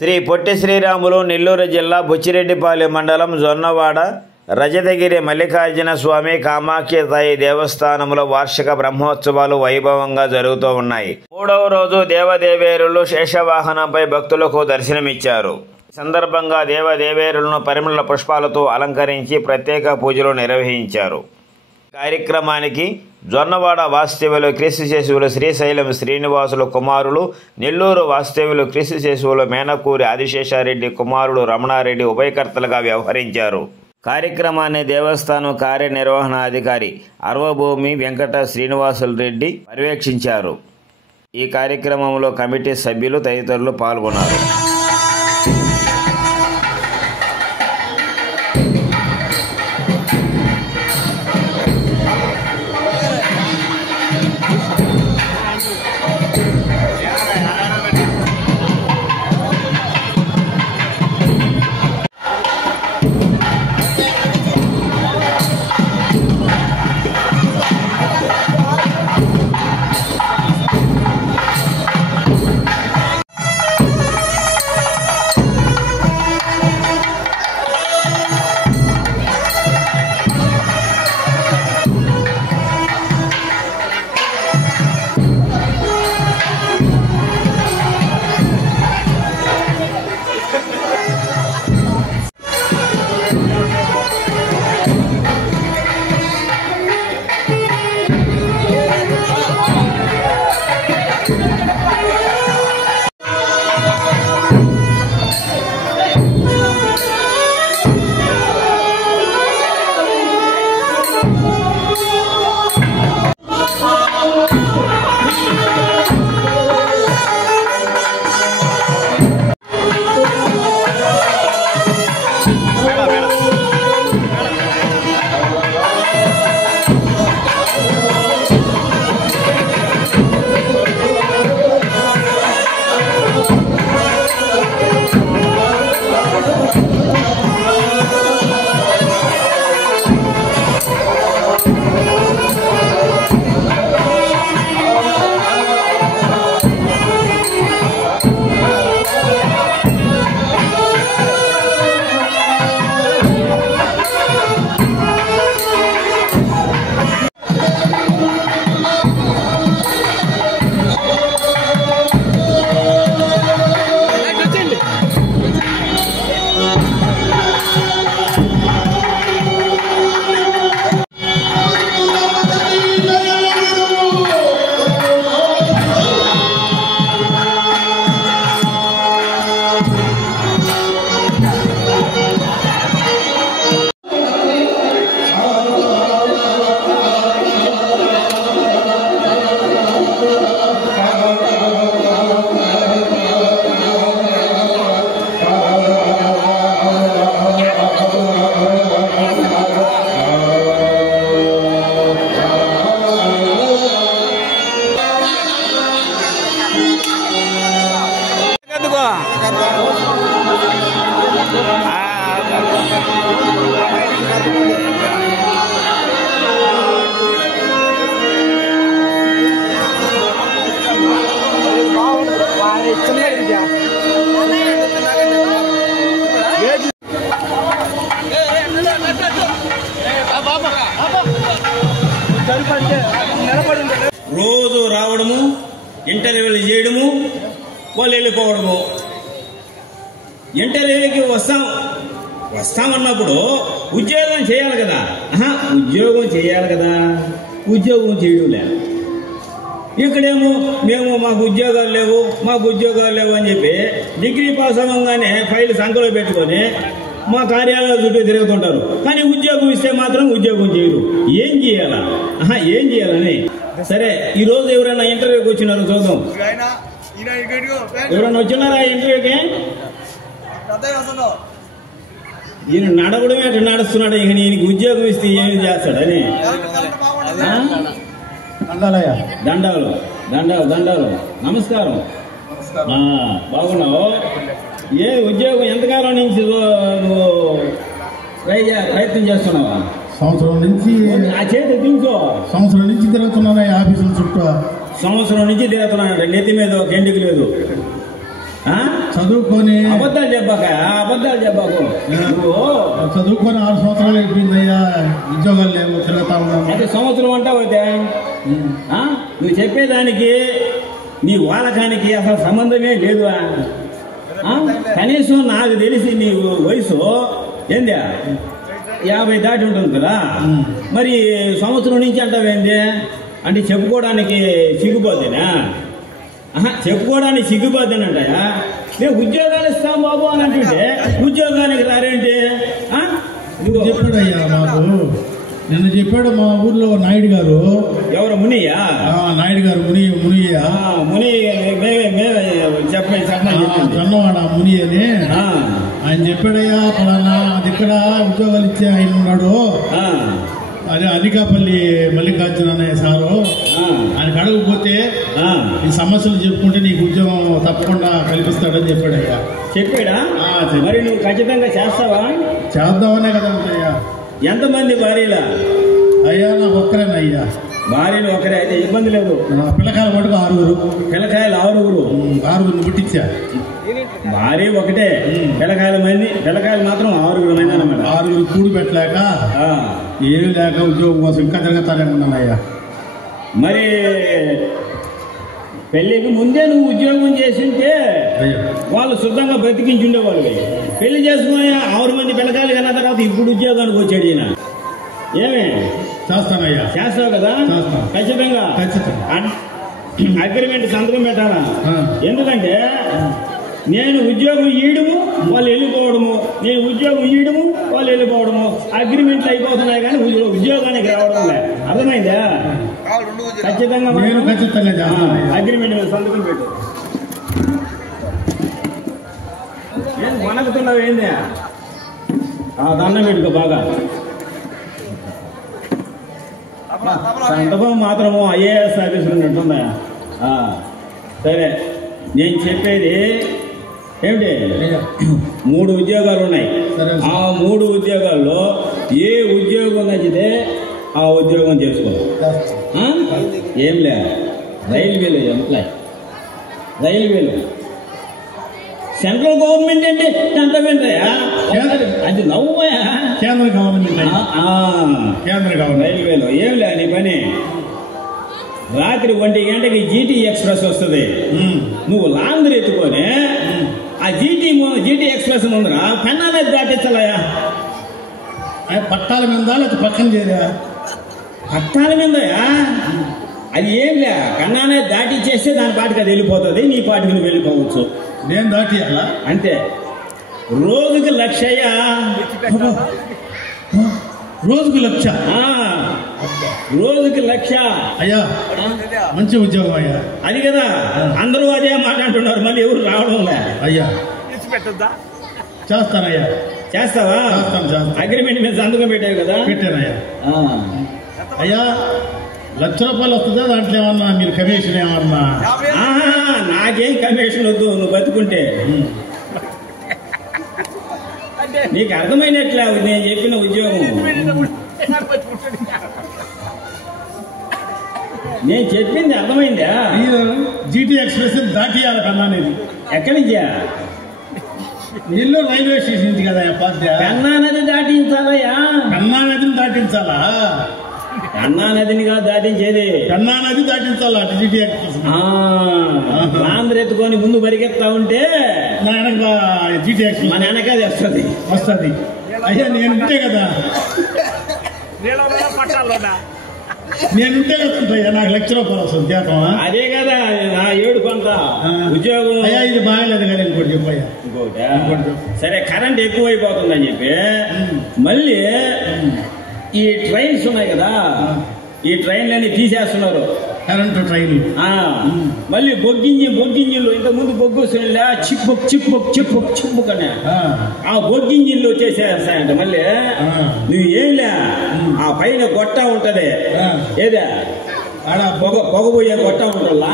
శ్రీ పొట్టి శ్రీరాములు నెల్లూరు జిల్లా బుచ్చిరెడ్డిపాలెం మండలం జొన్నవాడ రజతగిరి మల్లికార్జున స్వామి కామాఖ్య తాయి దేవస్థానంలో వార్షిక బ్రహ్మోత్సవాలు వైభవంగా జరుగుతూ ఉన్నాయి. 3వ రోజు దేవదేవేరులు శేషవాహనంపై భక్తులకు దర్శనమిచ్చారు. ఈ సందర్భంగా దేవదేవేరులను పరిమళ పుష్పాలతో అలంకరించి ప్రత్యేక పూజలు నిర్వహించారు. కార్యక్రమానికి జొన్నవాడ వాస్తవ్యులు క్రీస్తు శిశువులు శ్రీశైలం శ్రీనివాసులు కుమారులు, నెల్లూరు వాస్తవ్యులు క్రీస్తు శిశువులు మేనకూరి ఆదిశేషారెడ్డి కుమారుడు రమణారెడ్డి ఉభయకర్తలుగా వ్యవహరించారు. కార్యక్రమాన్ని దేవస్థానం కార్యనిర్వహణాధికారి అర్వభూమి వెంకట శ్రీనివాసులు రెడ్డి పర్యవేక్షించారు. ఈ కార్యక్రమంలో కమిటీ సభ్యులు తదితరులు పాల్గొన్నారు. రోజు రావడము, ఇంటర్వ్యూలు చేయడము, వాళ్ళు వెళ్ళిపోవడము. ఇంటర్వ్యూకి వస్తామన్నప్పుడు ఉద్యోగం చేయాలి కదా. ఉద్యోగం చేయడం లేదు. ఇక్కడేమో మేము మాకు ఉద్యోగాలు లేవు అని చెప్పి డిగ్రీ పాస్ అవ్వగానే ఫైల్ సంఖ్యలో పెట్టుకొని మా కార్యాలయాల చుట్టూ తిరుగుతుంటారు. కానీ ఉద్యోగం ఇస్తే మాత్రం ఉద్యోగం చేయరు. ఏం చేయాలని. సరే, ఈ రోజు ఎవరైనా ఇంటర్వ్యూకి వచ్చినారో చూద్దాం. ఎవరైనా వచ్చినారా ఇంటర్వ్యూకి? ఈయన నడవడమే అట్లా నడుస్తున్నాడు. ఇక ఈయనకి ఉద్యోగం ఇస్తే ఏమి చేస్తాడని. దండాలు. నమస్కారం. బాగున్నావు? ఏ ఉద్యోగం ఎంతకాలం నుంచి నువ్వు ప్రయత్నం చేస్తున్నావా? సంవత్సరం నుంచి ఆ చేతి దించో. సంవత్సరం నుంచి తిరుగుతున్నాను ఆఫీసుల చుట్టూ. సంవత్సరం నుంచి తిరుగుతున్నాను. నెత్తి మీద ఒక ఎండికి లేదు. చదువుకొని అబద్ధాలు చెప్పాకు నువ్వు చదువుకొని 6 సంవత్సరాలు అయిపోయిందయ్యా, ఉద్యోగాలు లేవు, తిరుగుతా ఉన్నాము. అయితే సంవత్సరం అంటావు అయితే నువ్వు చెప్పేదానికి నీ వాలకానికి అసలు సంబంధమే లేదు. కనీసం నాకు తెలిసి నీ వయసు ఏంది 50 దాటి ఉంటుంది కదా, మరి సంవత్సరం నుంచి అంటావేంది అంటే చెప్పుకోవడానికి సిగ్గుపోతేనా? చెప్పుకోవడానికి సిగ్గుపోతేనంటాయా? నేను ఉద్యోగాలు ఇస్తాం బాబు అని అంటుంటే ఉద్యోగానికి రారేంటి? చెప్పాడయ్యా మాకు, నిన్న చెప్పాడు మా ఊర్లో నాయుడు గారు. ఎవరు? మునియా? నాయుడు గారు, మునియ్య జొన్నవాడ ముని అని ఆయన చెప్పాడయ్యా, పలానా అది ఇక్కడ ఉద్యోగాలు ఇచ్చే ఆయన ఉన్నాడు, అదే అనికాపల్లి మల్లికార్జున అనే సారు, ఆయన అడగకపోతే ఈ సమస్యలు చెప్పుకుంటే నీకు ఉద్యోగం తప్పకుండా కల్పిస్తాడని చెప్పాడయ్యా. చెప్పాడా? మరి నువ్వు ఖచ్చితంగా చేస్తావా? చేద్దామనే కదా ఉంటాయ్యా. ఎంతమంది భార్యలా? అయ్యా నాకు ఒక్కరేనయ్యా. భార్యలు ఒకరే అయితే ఇబ్బంది లేదు. పిల్లకాయల మటుకు 6. పిల్లకాయలు 6 పుట్టించా. భార్య ఒకటే, పిల్లకాయలు మాత్రం 6 మంది అన్నమాట. 6 కూడి పెట్టలేక ఏమి లేక ఉద్యోగం కోసం ఇంకా తిరుగుతానేమన్నానయ్యా. మరి పెళ్లికి ముందే నువ్వు ఉద్యోగం చేసింటే వాళ్ళు శుద్ధంగా బ్రతికించుండేవాళ్ళు. పెళ్లి చేసుకుని 6 మంది పిల్లకాయలు కన్నా తర్వాత ఇప్పుడు ఉద్యోగానికి వచ్చాడు ఈయన. ఏమే చేస్తానయ్యా? చేస్తావు కదా? ఖచ్చితంగా అగ్రిమెంట్ సంతకం పెట్టాలా? ఎందుకంటే నేను ఉద్యోగం ఇయ్యడము వాళ్ళు వెళ్ళిపోవడము, నేను ఉద్యోగం ఇయ్యడము వాళ్ళు వెళ్ళిపోవడము అగ్రిమెంట్లు అయిపోతున్నాయి, కానీ ఉద్యోగానికి రావడం లే. అర్థమైందా? ఖచ్చితంగా అగ్రిమెంట్ మీద సంతకం పెట్టు. ఏం వణకుతున్నావు? ఏంది దండం పెట్టుకో బాగా. సంతకం మాత్రము IAS ఆఫీసులు ఉన్నట్టుందా? సరే, నేను చెప్పేది ఏమిటి, 3 ఉద్యోగాలు ఉన్నాయి. ఆ 3 ఉద్యోగాల్లో ఏ ఉద్యోగం నచ్చితే ఆ ఉద్యోగం చేసుకో. ఏం లే, రైల్వేలో ఎంప్లాయ్, రైల్వేలో సెంట్రల్ గవర్నమెంట్ అంటే ఎంతమంటాయా? అది నవ్వయా? కేంద్ర గవర్నమెంట్. రైల్వేలో ఏం లే నీ పని, రాత్రి 1 గంటకి GT ఎక్స్ప్రెస్ వస్తుంది. నువ్వు లాంధ్ర ఎత్తుకొని ఆ GT ఎక్స్ప్రెస్ ముందర పెన్నానే దాటించాలయా? పట్టాల మీద లేకపోతే పక్కన చేరా? పట్టాల మీదయా? అది ఏం లే, కన్నానే దాటిచ్చేస్తే దాని పాటికి అది వెళ్ళిపోతుంది, నీ పాటికి నువ్వు వెళ్ళిపోవచ్చు. నేను దాటియాలా? అంతే. రోజుకి 1,00,000. రోజుకి 1,00,000? రోజుకి 1,00,000 అయ్యా, మంచి ఉద్యోగం అయ్యా. అది కదా అందరూ అదే మాట అంటున్నారు, మళ్ళీ ఎవరు రావడం లే. అయ్యా చేస్తానయ్యా. చేస్తావా? అగ్రిమెంట్ మీద సంతకం పెట్టావు కదా? పెట్టానయ్యా. అయ్యా, 1,00,000 రూపాయలు వస్తుందా? దాంట్లో ఏమన్నా మీరు కమిషన్ ఏమన్నా? నాకేం కమిషన్ వద్దు, నువ్వు బతుకుంటే. నీకు అర్థమైనట్లే నేను చెప్పిన ఉద్యోగం. నేను చెప్పింది అర్థమైందా? GT ఎక్స్ప్రెస్ దాటియాలి కన్నానేది. ఎక్కడి నుంచా? నెల్లూరు రైల్వే స్టేషన్ నుంచి కదా. కన్నా నది దాటించాలయ్యా. కన్నా నదిని దాటించాలా? కన్నా నదిని కాదు దాటించేది, కన్నా నది దాటించాలా? GT ఎక్స్ప్రెస్ ఆంధ్ర ఎత్తుకొని ముందు పరిగెత్తా ఉంటే నా వెనక GT ఎక్స్ప్రెస్ మన వెనకాది వస్తుంది. అయ్యా నేనుంటే కదా, నేనుంటే కదా నాకు 1,00,000 రూపాయలు వస్తుంది జీతం. అదే కదా నా 7 కొంత ఉద్యోగం. అయ్యా ఇది బాగాలేదు కదా, ఇంకోటి చెప్పయ్యా. సరే, కరెంట్ ఎక్కువైపోతుందని చెప్పి మళ్ళీ ఈ ట్రైన్స్ ఉన్నాయి కదా, ఈ ట్రైన్లన్నీ తీసేస్తున్నారు. Current train. మళ్ళీ బొగ్గింజిన్లు ఇంతకుముందు బొగ్గు వస్తుండే చిప్పు కన్నా ఆ బొగ్గింజిన్లు వచ్చేసేస్తాయంట. మళ్ళీ నువ్వు ఏంలే, ఆ పైన గొట్ట ఉంటది, ఏదా పొగబోయే గొట్ట ఉంటుందా,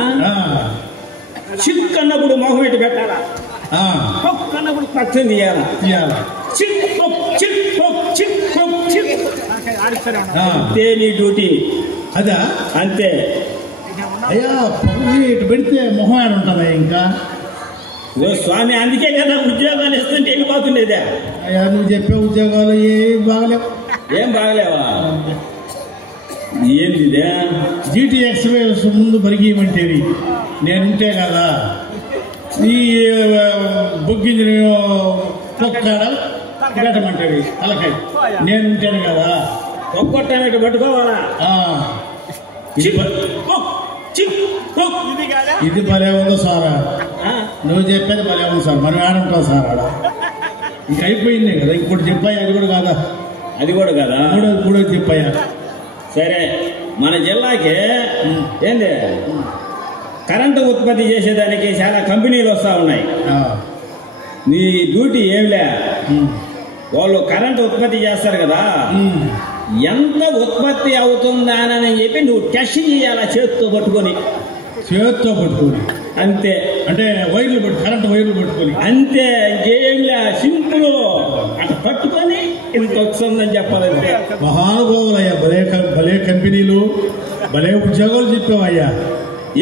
చిక్ అన్నప్పుడు మొహం పెట్టి పెట్టాలా, పొక్ అన్నప్పుడు పచ్చని తీయాలా. అంతే నీ డ్యూటీ. అదా? అంతే. అయ్యా, పొగ ఇటు పెడితే మొహం ఆడ ఉంటుందా? ఇంకా స్వామి అందుకే కదా ఉద్యోగాలు ఇస్తుంటే వెళ్ళిపోతుండేదే. అయ్యా నువ్వు చెప్పే ఉద్యోగాలు ఏం బాగలేవు. ఏం బాగలేవా? ఏంది జీటీ ఎక్స్ప్రెస్ ముందు బరిగీయమంటేవి నేనుంటే కదా ఈ బొగ్గించిన పొక్కాడ పెట్టమంటేవి తలకాయ నేనుంటాను కదా ఒక్కొట్టమేట పట్టుకోవాలా. ఇది భలే ఉందో సారా, నువ్వు చెప్పేది భలే ఉంది సార్. మనం ఏడంటావు సార్ ఆడ ఇంక అయిపోయింది కదా. ఇంకోటి చెప్పాయి అది కూడా కాదా? అది కూడా కదా. మూడోది చెప్పాయా? సరే మన జిల్లాకి ఏంది కరెంటు ఉత్పత్తి చేసేదానికి చాలా కంపెనీలు వస్తూ ఉన్నాయి. నీ డ్యూటీ ఏమిలే, వాళ్ళు కరెంటు ఉత్పత్తి చేస్తారు కదా, ఎంత ఉత్పత్తి అవుతుందానని చెప్పి నువ్వు టెస్ట్ చేయాలా చేతితో పట్టుకొని. అంతే. అంటే వైర్లు కరెంటు వైర్లు పట్టుకొని అంతే, ఇంకేమిలే, సింపుల్. అట్లా పట్టుకొని ఇంత వస్తుందని చెప్పాలంటే. మహానుభావులయ్యా, భలే కంపెనీలు, భలే ఉద్యోగాలు చెప్పావయ్యా.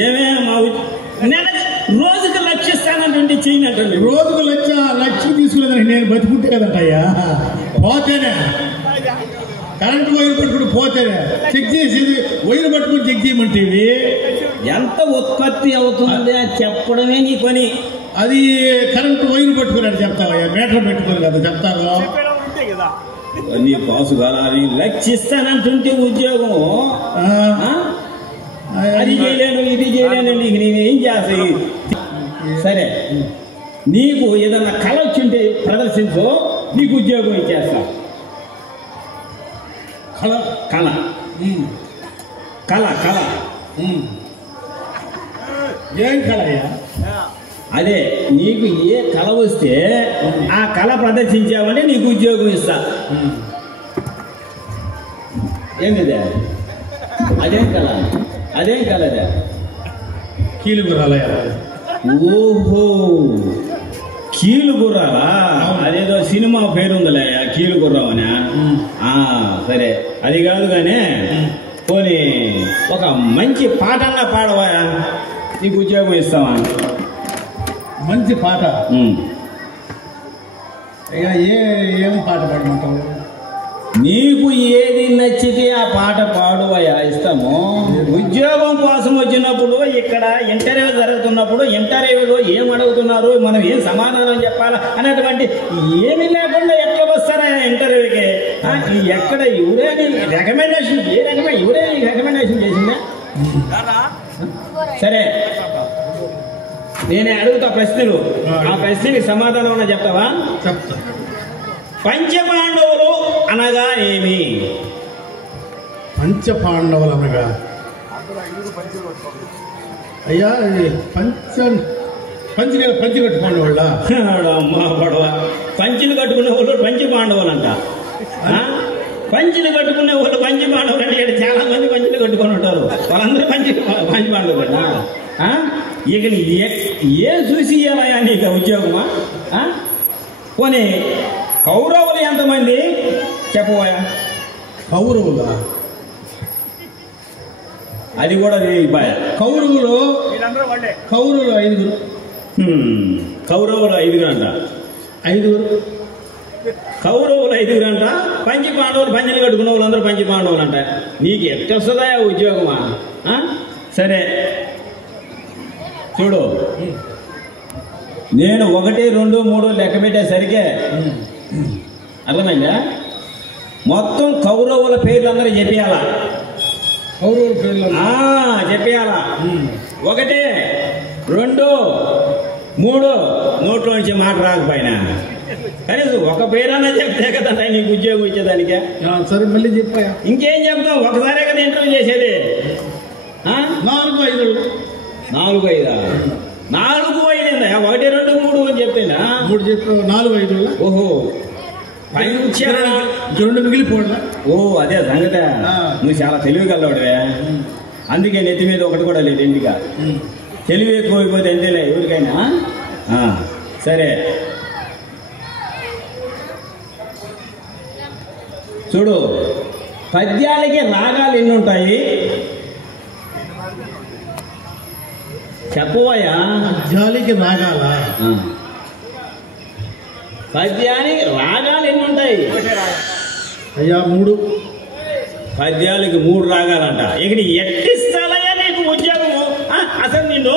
ఏమే మా రోజుకు లక్షిస్తానంటే చేయనంటే రోజుకు లక్ష తీసుకునేదాన్ని నేను బతుకుంటే కదంటయ్యా. పోతేనే కరెంటు వైర్ పట్టుకుని పోతేనే చెక్ చేసేది, వైర్ పట్టుకుని చెక్ చేయమంటేవి ఎంత ఉత్పత్తి అవుతుంది అని చెప్పడమే నీ పని. అది కరెంటు వైర్ పట్టుకుని చెప్తావయ్యా, మీటర్ పెట్టుకుని కదా చెప్తారు. నీ పాసు కాదా? లక్షిస్తానంటుంటే ఉద్యోగం అది చేయలేను ఇది చేయలేను, నీకు నేనేం చేస్తాయి. సరే నీకు ఏదన్నా కళ వచ్చింటే ప్రదర్శించు, నీకు ఉద్యోగం ఇచ్చేస్తా. కళ కళ కళ కళ ఏం కళయ్యా? అదే నీకు ఏ కళ వస్తే ఆ కళ ప్రదర్శించావంటే నీకు ఉద్యోగం ఇస్తా. ఏంటిదే? అదేం కళ? అదేం కళ? అదే కీలు గుర్రాలయ్యా. ఓహో, కీలు గుర్రాలా? అదేదో సినిమా పేరుందిలే కీలు గుర్రం అని. సరే అది కాదు కానీ పోనీ ఒక మంచి పాటన్నా పాడవా, నీకు ఉద్యోగం ఇస్తావా? మంచి పాట? ఇక ఏం పాట పాడమంటావు? నీకు ఏది నచ్చితే ఆ పాట పాడువయా, ఇస్తాము. ఉద్యోగం కోసం వచ్చినప్పుడు ఇక్కడ ఇంటర్వ్యూ జరుగుతున్నప్పుడు ఇంటర్వ్యూలో ఏం అడుగుతున్నారు, మనం ఏం సమాధానం చెప్పాలా అనేటువంటి ఏమి లేకుండా ఎట్లా వస్తారా ఇంటర్వ్యూకి? ఎక్కడ ఎవరే రికమెండేషన్, ఎవరే రికమెండేషన్ చేసిందా? సరే నేనే అడుగుతా ప్రశ్నలు, ఆ ప్రశ్నకి సమాధానం అన్నా చెప్తావా? చెప్తా. పంచపాండవులు అనగా ఏమి? పంచపాండవులు అనగా అయ్యా పంచి కట్టుకునే వాళ్ళ అమ్మా పడవ. పంచిని కట్టుకునే వాళ్ళు పంచి పాండవులు అంట. పంచిని కట్టుకునే వాళ్ళు పంచి పాండవులు అంటే ఇక్కడ చాలా మంది పంచిని కట్టుకొని ఉంటారు, వాళ్ళందరూ పంచి పాండవులు కదా. ఇక ఏం చూసి ఇవ్వాలయా నీకు ఉద్యోగమా? పోనీ కౌరవులు ఎంతమంది చెప్పబోయా? కౌరవులా? అది కూడా కౌరవులు 5. కౌరవులు 5 అంట. 5 కౌరవులు 5 అంట. పంచి పాండవులు పంచిని కట్టుకున్న వాళ్ళందరూ పంచి పాండవులు అంట. నీకు ఎట్టొస్తుందా ఉద్యోగమా? సరే చూడు, నేను 1, 2, 3 లెక్క పెట్టేసరికే అర్థమైందా? మొత్తం కౌరవుల పేర్లు అందరూ చెప్పేయాలా? కౌరవుల పేర్లు చెప్పేయాలా? 1, 2, 3 నోట్లో నుంచి మాట రాకపోయినా కనీసం ఒక పేరన్నా చెప్తే కదా నీకు ఉద్యోగం ఇచ్చేదానికే. సరే మళ్ళీ చెప్పాయా? ఇంకేం చెప్తాం, ఒకసారే కదా ఇంటర్వ్యూ చేసేది. 4, 5 4, 5 4, 5 ఏందా? 1, 2, 3 అని చెప్తేనా? 3 చెప్పు. 4, 5. ఓహో, 2 మిగిలిపోవడం. ఓ అదే సంగతి. నువ్వు చాలా తెలివిగలవాడివే, అందుకే నెత్తి మీద ఒకటి కూడా లేదు. ఎందుక తెలివి ఎక్కువైపోతే అంతేలే ఎవరికైనా. సరే చూడు, పద్యాలకి రాగాలు ఎన్ని ఉంటాయి? చెప్పవయ్యా. పద్యాలకి రాగాల పద్యానికి రాగాలు ఎన్ని ఉంటాయి అయ్యా? 3. పద్యాలకి 3 రాగాలంట. ఇక ఎట్టిస్తాలయ్యా నీకు ఉద్యోగము? అసలు నిన్ను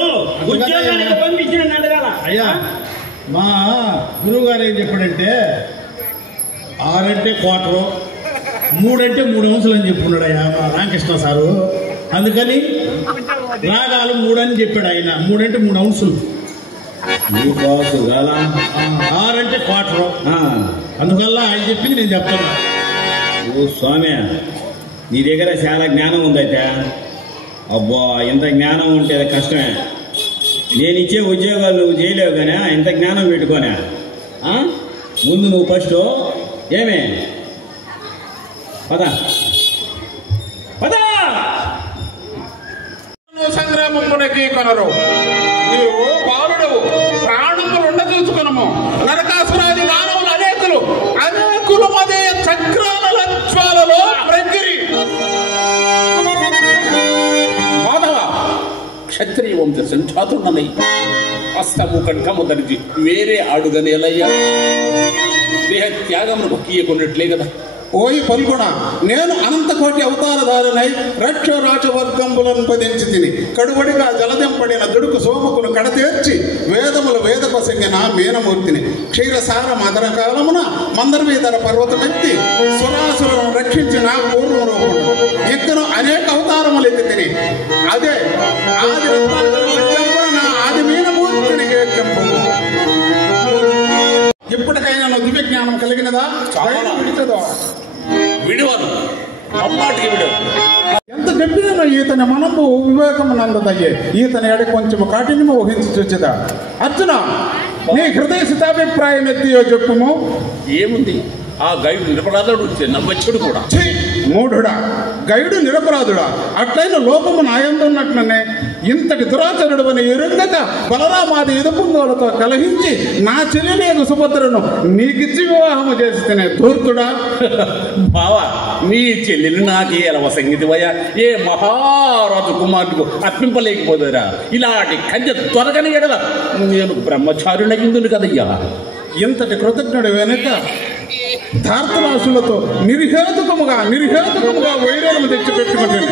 ఉద్యోగానికి పంపించిన అడగాల. అయ్యా మా గురువు గారు ఏం చెప్పాడంటే 6 అంటే క్వార్టరు, 3 అంటే 3 అంశాలు అని చెప్పుకున్నాడు అయ్యా మా రామకృష్ణ సారు. అందుకని రాగాలు 3 అని చెప్పాడు ఆయన. 3 అంటే 3 అంశాలు. 6 అంటే క్వార్టరు. అందువల్ల ఆయన చెప్పింది నేను చెప్తాను. ఓ స్వామి, నీ దగ్గర చాలా జ్ఞానం ఉందైతే. అబ్బా, ఇంత జ్ఞానం ఉంటే అది కష్టమే. నేను ఇచ్చే ఉద్యోగాలు నువ్వు చేయలేవు కానీ ఇంత జ్ఞానం పెట్టుకోనే. ముందు నువ్వు ఫస్ట్ ఏమే పదా పదా సంగ్రామమునకి కొనరు. నీవు బాలుడవు, ప్రాణములుండ చూసుకునము. నరకాసురాది మానవులు అనేకులు అదే చక్రాల జ్వాలలో ప్రగిరి. మాధవ, క్షత్రియ వంశ సంఛాతున్నది హస్తము కంఠము ధరించి వేరే ఆడుగనేలయ్యా. దేహ త్యాగమును భక్తియకున్నట్లే కదా. ఓయి పల్గొన, నేను అనంతకోటి అవతారధారునై రక్ష రాజవర్గంబులను పదించి తిని కడువడిగా జలదెంపడిన దుడుకు సోమకును కడతేర్చి వేదముల వేదపసంగిన మీనమూర్తిని క్షీరసార మదర కాలమున మందరవీధర పర్వతమెత్తి సురాసులను రక్షించిన పూర్వ రూపుడు ఎక్కను అనేక అవతారములు ఎత్తి తిని అదే ఆది మీనమూర్తిని ఇప్పటికైనా దివ్య జ్ఞానం కలిగినదా? విడివను అమ్మాటికి విడవు. ఎంత చెప్పినా ఈతని మనము వివేకము నందదయ్యే. ఈతని ఎడ కొంచెం కాఠిన్యము ఊహించి చూచిదా. అర్జున, నీ హృదయ స్థితాభిప్రాయం ఎత్తియో చెప్పుము. ఏముంది, ఆ గైడు నిరపరాధుడు నవ్వచ్చుడు కూడా. మూఢుడా, గైడు నిరపరాధుడా? అట్లయిన లోపము నాయందున్నట్లనే ఇంతటి దురాచరుడు అని ఎరుగక బలరామాది ఎదుపుంగోలతో కలహించి నా చెల్లెలేగు సుభద్రను నీకిచ్చి వివాహము చేస్తేనే ధూర్తుడా. బావా, నీ చెల్లెలు నాకే ఎలవ సంగీతివయ్యా. ఏ మహారాజు కుమారుడు అర్పింపలేకపోతారా? ఇలాంటి కంచె త్వరగని ఎడల నేను బ్రహ్మచారునగిందును కదయ్యా. ఇంతటి కృతజ్ఞుడు వెనుక ధార్తరాశులతో నిర్హేతుకముగా వైరాలను తెచ్చిపెట్టుకుంటుంది.